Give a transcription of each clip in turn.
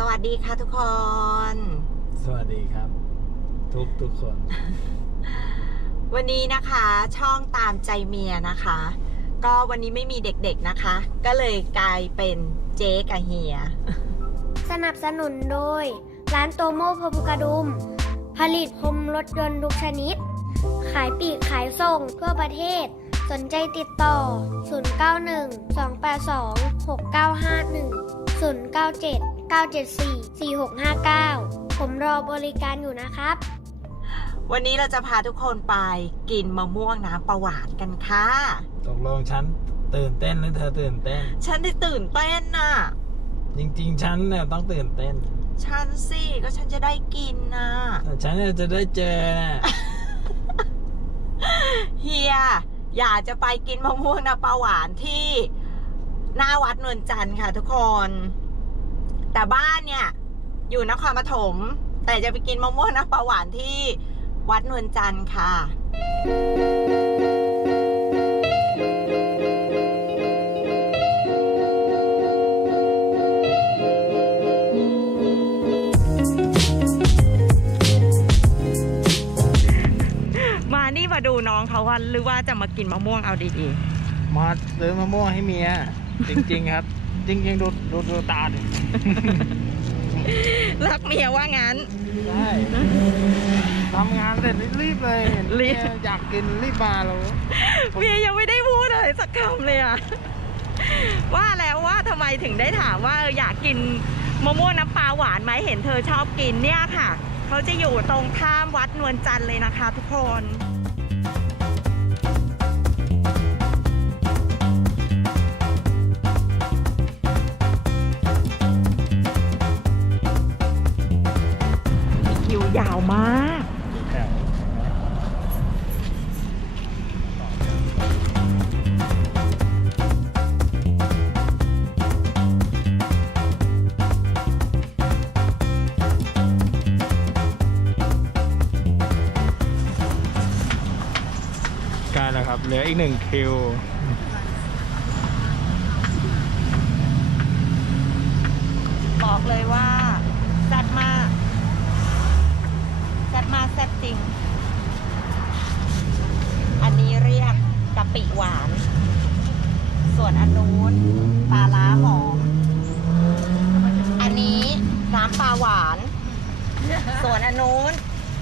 สวัสดีค่ะทุกคน สวัสดีครับ ทุกทุกคน วันนี้นะคะ ช่องตามใจเมียนะคะ ก็วันนี้ไม่มีเด็กๆนะคะ ก็เลยกลายเป็นเจ๊กับเฮีย สนับสนุนโดย ร้านโตโมพบุกระดุม ผลิตพรมรถยนต์ทุกชนิด ขายปลีกขายส่งทั่วประเทศ สนใจติดต่อ 091 282 6951 097 974 4659 ผมรอบริการอยู่นะครับ วันนี้เราจะพาทุกคนไปกินมะม่วงน้ำประหวานกันค่ะ ตกลงฉันตื่นเต้นหรือเธอตื่นเต้น ฉันได้ตื่นเต้นน่ะ จริงๆ ฉันเนี่ยต้องตื่นเต้น ฉันสิก็ฉันจะได้กินน่ะ แต่ฉันเนี่ยจะได้เจอน่ะ เฮีย อยากจะไปกินมะม่วงน้ำปลาหวานที่หน้าวัดนวลจันทร์ค่ะทุกคน แต่บ้านเนี่ย อยู่นครปฐมแต่จะไปกินมะม่วงน้ำปลาหวานที่วัดนวลจันทร์ค่ะมานี่มาดูน้องเขาวันหรือว่าจะมากินมะม่วงเอาดีมาซื้อมะม่วงให้เมีย จริง ๆ ครับ จริงๆดูดูดูตาดิๆรักเมียว่างั้น ใช่ทำงานเสร็จรีบเลยเห็นรีเมีบยอยากกินรีบมาเลยเมียยังไม่ได้พูดเลยสักคำเลยอะว่าแล้วว่าทำไมถึงได้ถามว่าเอออยากกินมะม่วงน้ำปลาหวานไหมเห็นเธอชอบกินเนี่ยค่ะ เขาจะอยู่ตรงข้ามวัดนวลจันทร์เลยนะคะทุกคน อีกหนึ่งคิวบอกเลยว่าแซ่บมากแซ่บมากแซ่บจริง อันนี้เรียกกะปิหวาน ส่วนอันนู้นปลาล้าหอม อันนี้น้ำปลาหวาน ส่วนอันนู้น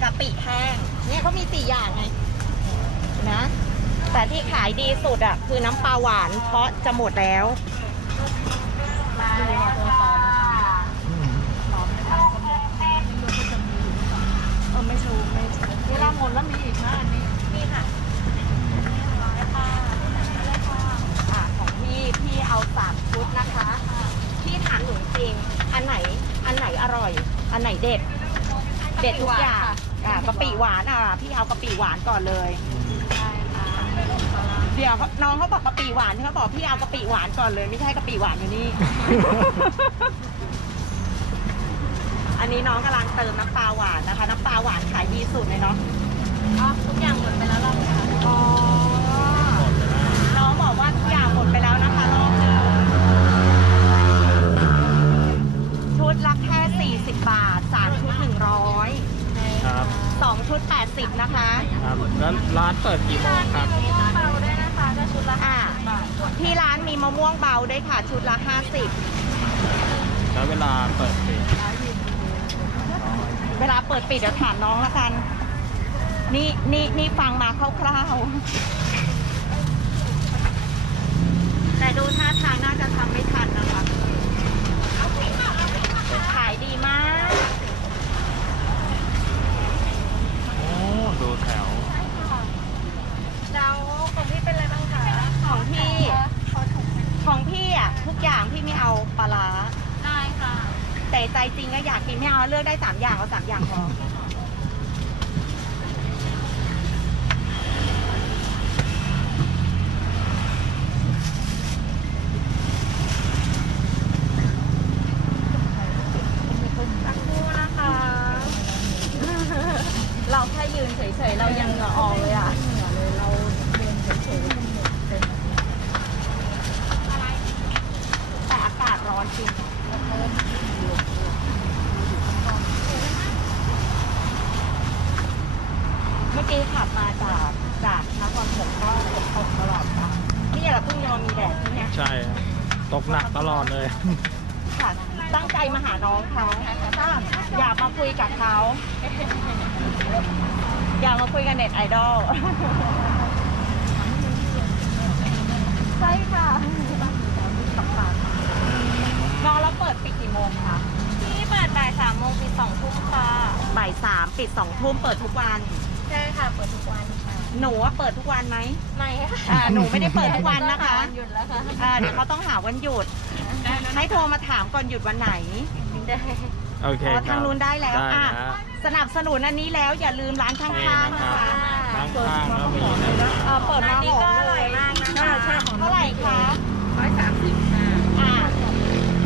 กะปิแห้ง เนี่ยเขามีสี่อย่างไงนะ แต่ที่ขายดีสุดอะคือน้ำปลาหวานเพราะจะหมดแล้ว เออไม่รู้ไม่รู้เวลาหมดแล้วมีอีกนะอันนี้นี่ค่ะอ่าของพี่พี่เอาสามชุดนะคะ พี่ถามหนูจริง อันไหนอันไหนอร่อย อันไหนเด็ด เด็ดทุกอย่างอ่ากะปิหวานอะพี่เอากะปิหวานก่อนเลย เดี๋ยวเขาน้องเขาบอกกะปิหวานเขาบอกพี่เอากะปิหวานก่อนเลย ไม่ใช่กะปิหวานอยู่นี่ อันนี้น้องกำลังเติมน้ำปลาหวานนะคะ น้ำปลาหวานขายดีสุดเลยเนาะอ๋อทุกอย่างหมดไปแล้วรอบค่ะอ๋อน้องบอกว่าทุกอย่างหมดไปแล้วนะคะรอบหนึงชุดละแค่40 บาท3ชุด 100 ครับ 2 ชุด 80 นะคะ ครับ แล้วร้านเปิดกี่โมงครับ ชุดละอ่าบาทที่ร้านมีมะม่วงเบาด้วยค่ะ ชุดละแล้วเวลาเปิดปิด50เวลาเปิดปิดเดี๋ยวถามน้องละกัน นี่นี่นี่ฟังมาคร่าวๆแต่ดูท่าทางน่าจะทำไม่ทันนะคะ ขายดีมาก โอ้ดูแถว แล้วของพี่เป็นอะไรบ้างคะ ของพี่ ขอถุง ของพี่อะ ทุกอย่างพี่ไม่เอาปลาร้า ได้ค่ะ แต่ใจจริงก็อยากกิน ได้สามอย่าง เอขับมาจากจากนครผมก็ฝนตกตลอดค่ะที่แหาะเพิ่งจะมมีแดดที่เนี่ยใช่ตกหนักตลอดเลย ค่ะ ตั้งใจมาหาน้องเขาอยากมาคุยกับเขาอยากมาคุยกับเน็ตไอดอลใช่ค่ะนอนแล้วเปิดปิดกี่โมงคะที่เปิดบ่ายสามโมงปิดสองทุ่มค่ะบ่ายสามปิดสองทุ่มเปิดทุกวัน ใช่ค่ะ เปิดทุกวันค่ะหนูว่าเปิดทุกวันไหมไม่ค่ะอ่าหนูไม่ได้เปิดทุกวันนะคะหยุดแล้วค่ะอ่าเดี๋ยวเขาต้องหาวันหยุดให้โทรมาถามก่อนหยุดวันไหนได้โอเคอ๋อคทารังบนู้นได้แล้วได้อะนะ สนับสนุนอันนี้แล้วอย่าลืมร้านข้นี่างนะๆคนะรับคะข้างข้างๆก็มีนะเออเปิดมาหอมร้านนี้ก็อเลร่อยยมากนะคะเท่าไหร่คะร้อยสามสิบค่ะอ่า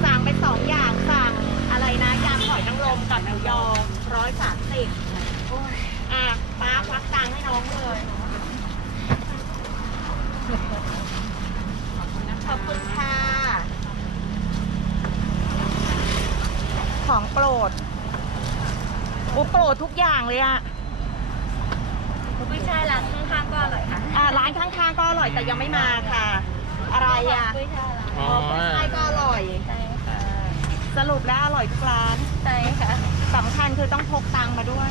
สั่งไปสองอย่างสั่งอะไรนะยำหอยนางรมกับหมูยอร้อยสามสิบอะป้าค วักตังค์ให้น้องเลย ขอบคุณค่ะ ของโปรดอุโปรดทุกอย่างเลยอะไม่ใช่ร้านข้างๆก็อร่อยค่ะอ่าร้านข้างๆก็อร่อยแต่ยังไม่มาค่ะ อะไรอะไม่ใช่ร้านอ๋ออ๋อกุ้ยช่ายก็อร่อย ใช่ค่ะ สรุปแล้วอร่อยทุกร้าน ใช่ค่ะสำคัญคือต้องพกตังค์มาด้วย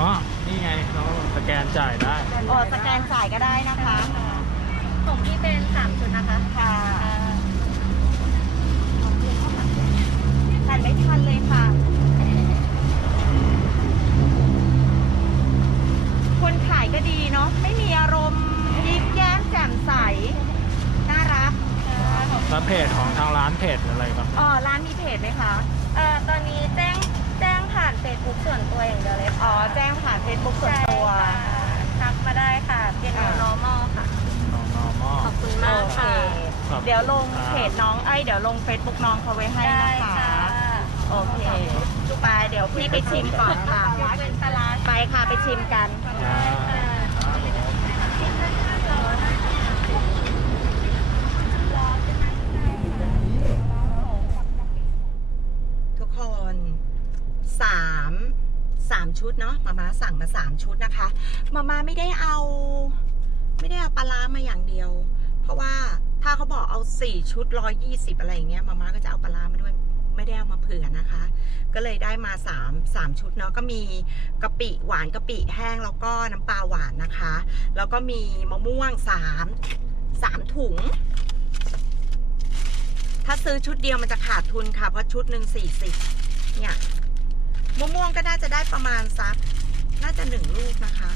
อ๋อ นี่ไงเขาสแกนจ่ายได้อ๋อสแกนจ่ายก็ได้นะคะของพี่เป็นสามชุดนะคะ ค่ะอ่าทันไม่ทันเลยค่ะ คนขายก็ดีเนาะ ไม่มีอารมณ์ยิ้มแย้มแจ่มใส น่ารัก แล้วเพจของทางร้านเพจอะไรครับอ๋อ ร้านมีเพจไหมคะ เดี๋ยวลงเพจน้องเอ้ยเดี๋ยวลงเฟซบุ๊กน้องเขาไว้ให้ได้นะคะ ค่ะโอเคไปเดี๋ยวพี่ไปชิมก่อนค่ะ เป็นปลาร้าไปค่ะไปชิมกันอ่าทุกคนสามสามชุดเนาะมาม่าสั่งมาสามชุดนะคะ มาม่าไม่ได้เอา ไม่ได้เอาปลาร้ามาอย่างเดียว เพราะว่าถ้าเขาบอกเอาสี่ชุดร้อยี่สิบอะไรอย่างเงี้ยมาม่าก็จะเอาปลามาด้วยไม่ได้เอามาเผื่อนะคะ ก็เลยได้มาสามสามชุดเนาะก็มีกะปิหวานกะปิแห้งแล้วก็น้ำปลาหวานนะคะ แล้วก็มีมะม่วงสามสามถุง ถ้าซื้อชุดเดียวมันจะขาดทุนค่ะ เพราะชุดหนึ่งสี่สิบเนี่ยมะม่วงก็น่าจะได้ประมาณสักน่าจะหนึ่งลูกนะคะ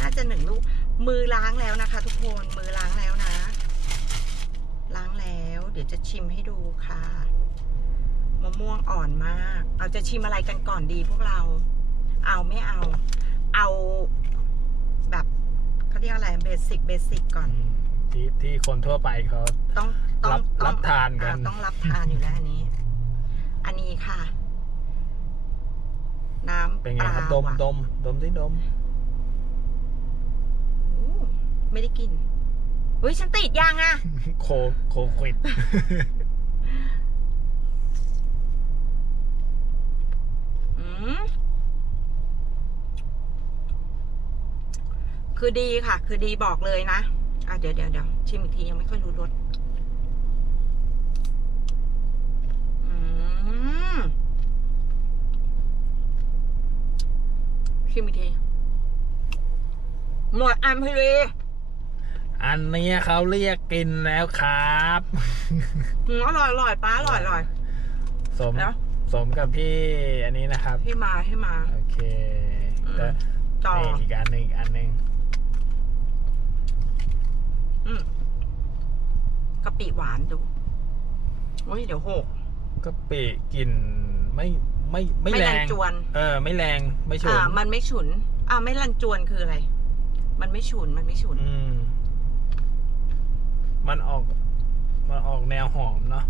น่าจะหนึ่งลูก มือล้างแล้วนะคะ ทุกคน มือล้างแล้วนะ เดี๋ยวจะชิมให้ดูค่ะมะม่วงอ่อนมากเอาจะชิมอะไรกันก่อนดีพวกเรา เอาไม่เอา เอาแบบเขาเรียกอะไรเบสิกเบสิกก่อน ที่ที่คนทั่วไปเขาต้องต้องรับต้องรับทานกัน อ่ต้องรับทานอยู่แล้วอันนี้ อันนี้ค่ะ น้ำเป็นไงครับปดลามหวานดมดมสิดม โอ้ไม่ได้กิน เฮ้ยฉันติดยังอะโคโคควิดอืมคือดีค่ะ คือดีบอกเลยนะ อะเดี๋ยวเดี๋ยวเดี๋ยวชิมอีกทียังไม่ค่อยรู้รสอืมชิมอีกที หมดอันพอดี อันเนี้ยเขาเรียกกินแล้วครับ อืมอร่อยอร่อยป้าอร่อยอร่อย สมแล้วสมกับพี่อันนี้นะครับ ให้มาให้มา โอเคอืม แต่ต่อ นี่อีกอันหนึ่งอีกอันหนึ่งอืมกะปิหวานดูโอ้ยเดี๋ยวหกก็ปีกลิ่นไม่ไม่ไม่ไม่แรรันงจวน เออ ไม่แรงไม่ฉุนอ่า มันไม่ฉุน อ่าไม่รันจวนคืออะไร มันไม่ฉุนมันไม่ฉุน อืม มันออก มันออกแนวหอมเนาะ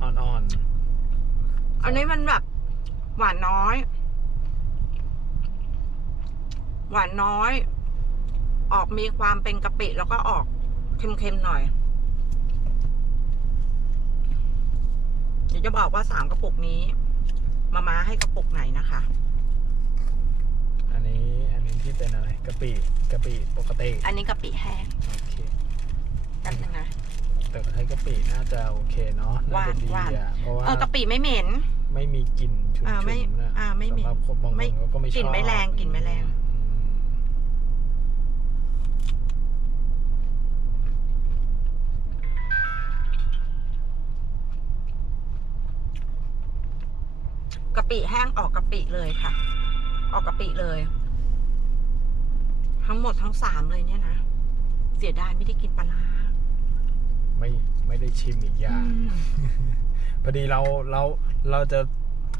อ่อนๆ อันนี้มันแบบ หวานน้อย หวานน้อย ออกมีความเป็นกะปิแล้วก็ออกเค็มๆหน่อยเดี๋ยวจะบอกว่าสามกระปุกนี้ มามาให้กระปุกไหนนะคะ อันนี้อันนี้ที่เป็นอะไรกะปิกะปิปกติ อันนี้กะปิแห้งโอเค กันนึงนะ แต่ใช้กะปิน่าจะโอเคเนาะน่าจะดีหวาน อะเพราะว่าเออกะปิไม่เหม็น ไม่มีกลิ่นฉุนอ่าๆไม่นะอ่าไม่มีสำหรับคนบางไม่คนก็ไม่ชอบกลิ่นไม่แรงกลิ่นไม่แรงอืมกะปิแห้งออกกะปิเลยค่ะ ออกกะปิเลย ทั้งหมดทั้งสามเลยเนี่ยนะ เสียดายไม่ได้กินปลาร้า ไม่ไม่ได้ชิมอีกอย่างอืมพอดีเราเราเราจะ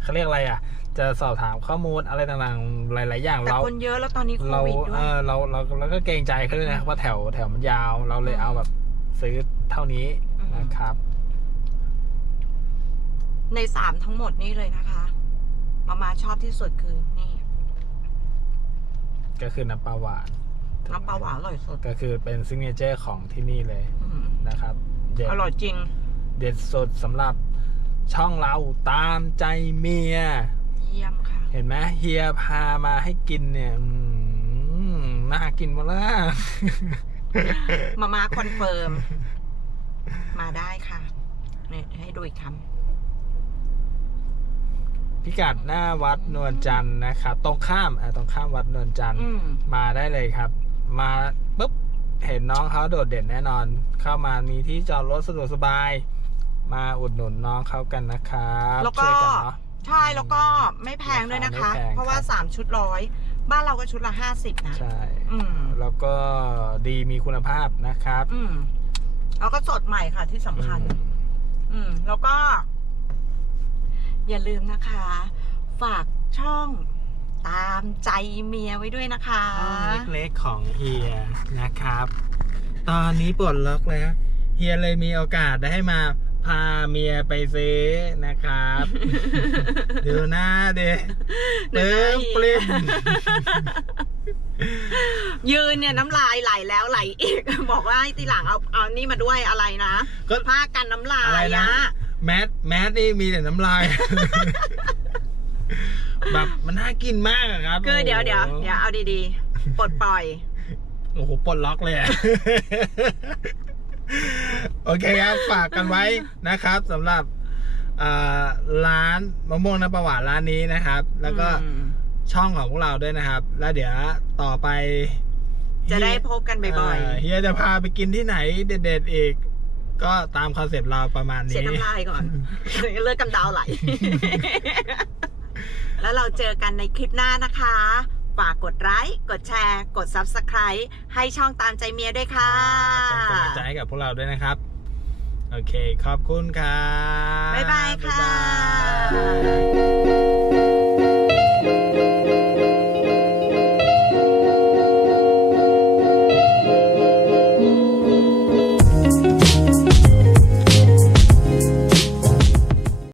เขาเรียกอะไรอะ จะสอบถามข้อมูลอะไรต่างๆ หลาย ๆ อย่างแต่เราคนเยอะแล้วตอนนี้โคเราวิดด้วเอยอเราเราเราก็เกรงใจเขาด้วยนะว่าแถวแถวมันยาวเราเลยเอาแบบซื้อเท่านี้อืมนะครับ ในสามทั้งหมดนี่เลยนะคะ มามาชอบที่สุดคือนี่ ก็คือน้ำปลาหวานน้ำปลาหวานอร่อยสุดก็คือเป็นซิงเกิลเจอร์ของที่นี่เลยอืม นะครับ เด็ดอร่อยจริง เด็ดสุดสำหรับช่องเราตามใจเมีย เยี่ยมค่ะ เห็นไหมเฮียพามาให้กินเนี่ยอืมน่ากินหมดแล้ว มามาคอนเฟิร์ม มาได้ค่ะเนี่ยให้ดูอีกคพิกัดหน้าวัดนวลจันทร์นะครับ ตรงข้ามอะตรงข้ามวัดนวลจันทำร์อืม มาได้เลยครับ มาปุ๊บ เห็นน้องเขาโดดเด่นแน่นอน เข้ามามีที่จอดรถสะดวกสบาย มาอุดหนุนน้องเขากันนะครับแล้วก็ช่วยกันเนาะ ใช่แล้วก็ไม่แพงด้วยนะคะราคาไม่แพงเพราะว่าครับสามชุดร้อยบ้านเราก็ชุดละห้าสิบนะ ใช่ อืม แล้วก็ดีมีคุณภาพนะครับอืมแล้วก็สดใหม่ค่ะที่สำคัญ อืม อืม แล้วก็ อย่าลืมนะคะ ฝากช่อง ตามใจเมียไว้ด้วยนะคะห้องเล็กๆของเฮียนะครับ ตอนนี้ปลดล็อกแล้วเฮียเลยมีโอกาสได้มาพาเมียไปซื้อนะครับ ดูหน้าเด็เติมปลิ้มยืนเนี่ยน้ำลายไหลแล้วไหลอีก บอกว่าให้ทีหลังเอาเอานี่มาด้วยอะไรนะก็ผ้ากันน้ำลาอะไรยนะอะแมสแมสนี่มีแต่น้ำลาย แบบมันน่ากินมากอะครับคือเดี๋ยวเดี๋ยวเดี๋ยวเอาดีๆ ปลดปล่อย โอ้โหปลดล็อกเลยอะ โอเคครับ ฝากกันไว้นะครับสำหรับอ่าร้านมะม่วงน้ำประหวานร้านนี้นะครับ แล้วก็อืมช่องของพวกเราด้วยนะครับ แล้วเดี๋ยวต่อไปจะได้เฮียพบกันบ่อยเเฮียจะพาไปกินที่ไหนเด็ดๆอีก ก็ตามคอนเซปต์เราประมาณๆเสียนี้น้ำลายก่อน เลือดกำเดาไหล แล้วเราเจอกันในคลิปหน้านะคะ ฝากกดไลค์ กดแชร์ กด Subscribe ให้ช่องตามใจเมียด้วยค่ะเป็นกำลังใจให้กับพวกเราด้วยนะครับ โอเค ขอบคุณค่ะบบ๊ายบายค่ะ